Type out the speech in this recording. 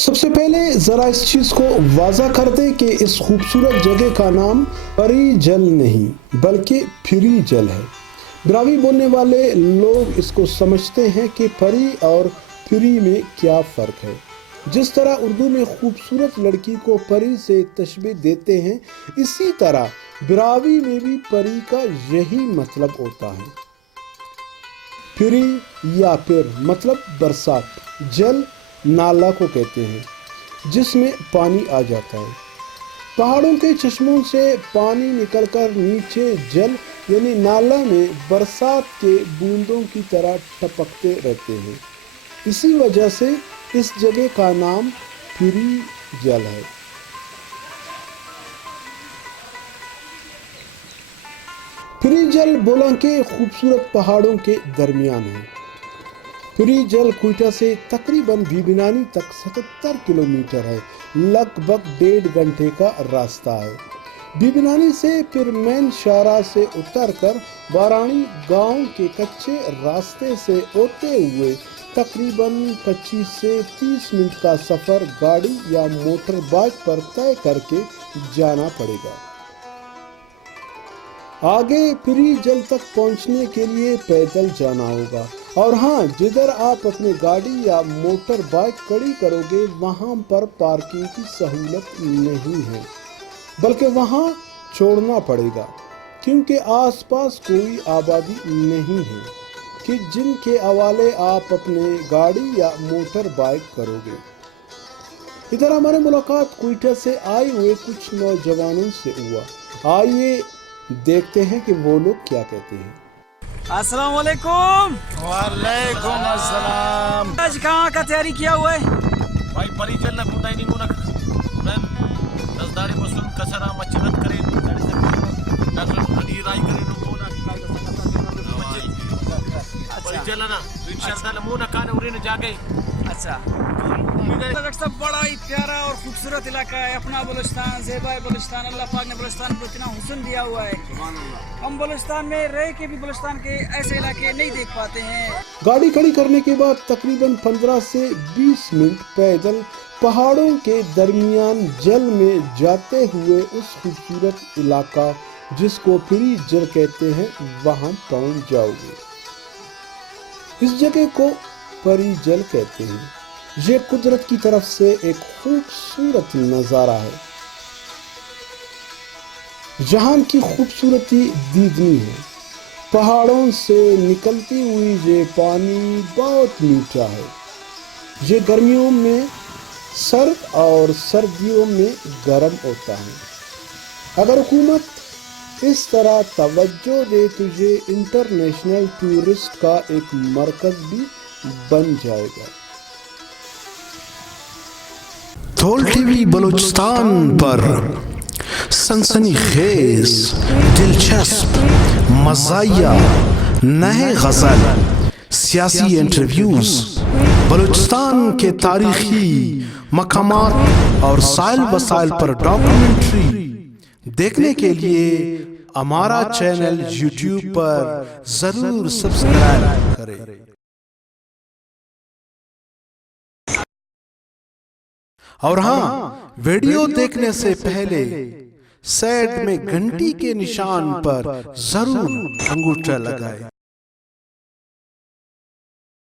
सबसे पहले ज़रा इस चीज़ को वाज़ा कर दें कि इस खूबसूरत जगह का नाम परी जल नहीं बल्कि फिरी जल है। ब्रावी बोलने वाले लोग इसको समझते हैं कि परी और फिरी में क्या फ़र्क है। जिस तरह उर्दू में खूबसूरत लड़की को परी से तशबीह देते हैं, इसी तरह ब्रावी में भी परी का यही मतलब होता है। फिरी या फिर मतलब बरसात, जल नाला को कहते हैं जिसमें पानी आ जाता है। पहाड़ों के चश्मों से पानी निकलकर नीचे जल यानी नाला में बरसात के बूंदों की तरह टपकते रहते हैं। इसी वजह से इस जगह का नाम फिरी जल है। फिरी जल बोलां के खूबसूरत पहाड़ों के दरमियान है। फिरी जल क्वेटा से तकरीबन बीबीनानी तक 77 किलोमीटर है, लगभग 1.5 घंटे का रास्ता है। बीबीनानी से फिर मेन शाहराह से उतरकर बारानी गांव के कच्चे रास्ते से होते हुए तकरीबन 25 से 30 मिनट का सफ़र गाड़ी या मोटर बाइक पर तय करके जाना पड़ेगा। आगे फिरी जल तक पहुंचने के लिए पैदल जाना होगा। और हाँ, जिधर आप अपनी गाड़ी या मोटर बाइक खड़ी करोगे वहाँ पर पार्किंग की सहूलत नहीं है, बल्कि वहाँ छोड़ना पड़ेगा क्योंकि आसपास कोई आबादी नहीं है कि जिनके हवाले आप अपने गाड़ी या मोटर बाइक करोगे। इधर हमारे मुलाकात क्वेटा से आए हुए कुछ नौजवानों से हुआ। आइए देखते हैं कि वो लोग क्या कहते हैं। अस्सलाम वालेकुम। वालेकुम अस्सलाम। आज कहाँ का तैयारी किया हुआ है? भाई परी जल ना कुटाई नहीं गुना मैं दसदारी मसलूम कसरा मचरत करे डॉक्टर खनी राय करे नो बोला परी जल ना इंशाल्लाह मुंह ना कान उरे न जागे। अच्छा, डॉक्टर साहब बड़ा ही प्यारा और खूबसूरत इलाका है अपना बलूचिस्तान। ज़ेबा बलूचिस्तान, अल्लाह पाक ने बलूचिस्तान को इतना हुस्न दिया हुआ है। हम बलूचिस्तान में रह के भी बलूचिस्तान के ऐसे इलाके नहीं देख पाते हैं। गाड़ी खड़ी करने के बाद तकरीबन 15 से 20 मिनट पैदल पहाड़ों के दरमियान जल में जाते हुए उस खूबसूरत इलाका जिसको फिरी जल कहते हैं वहां पहुंच जाओगे। इस जगह को परी जल कहते हैं। ये कुदरत की तरफ से एक खूबसूरत नज़ारा है। जहां की खूबसूरती दीदनी है। पहाड़ों से निकलती हुई ये पानी बहुत मीठा है। ये गर्मियों में सर्द और सर्दियों में गर्म होता है। अगर हुकूमत इस तरह तवज्जो दे तो ये इंटरनेशनल टूरिस्ट का एक मरकज भी बन जाएगा। थोल टीवी बलूचिस्तान पर सनसनीखेज, दिलचस्प, मज़ाहिया, नए गज़ल, सियासी इंटरव्यूज, बलूचिस्तान के तारीखी मकामात और साइल वसाइल पर डॉक्यूमेंट्री देखने के लिए हमारा चैनल यूट्यूब पर जरूर सब्सक्राइब करें। और हाँ, वीडियो देखने से पहले साइड में घंटी के निशान पर जरूर अंगूठा लगाएं।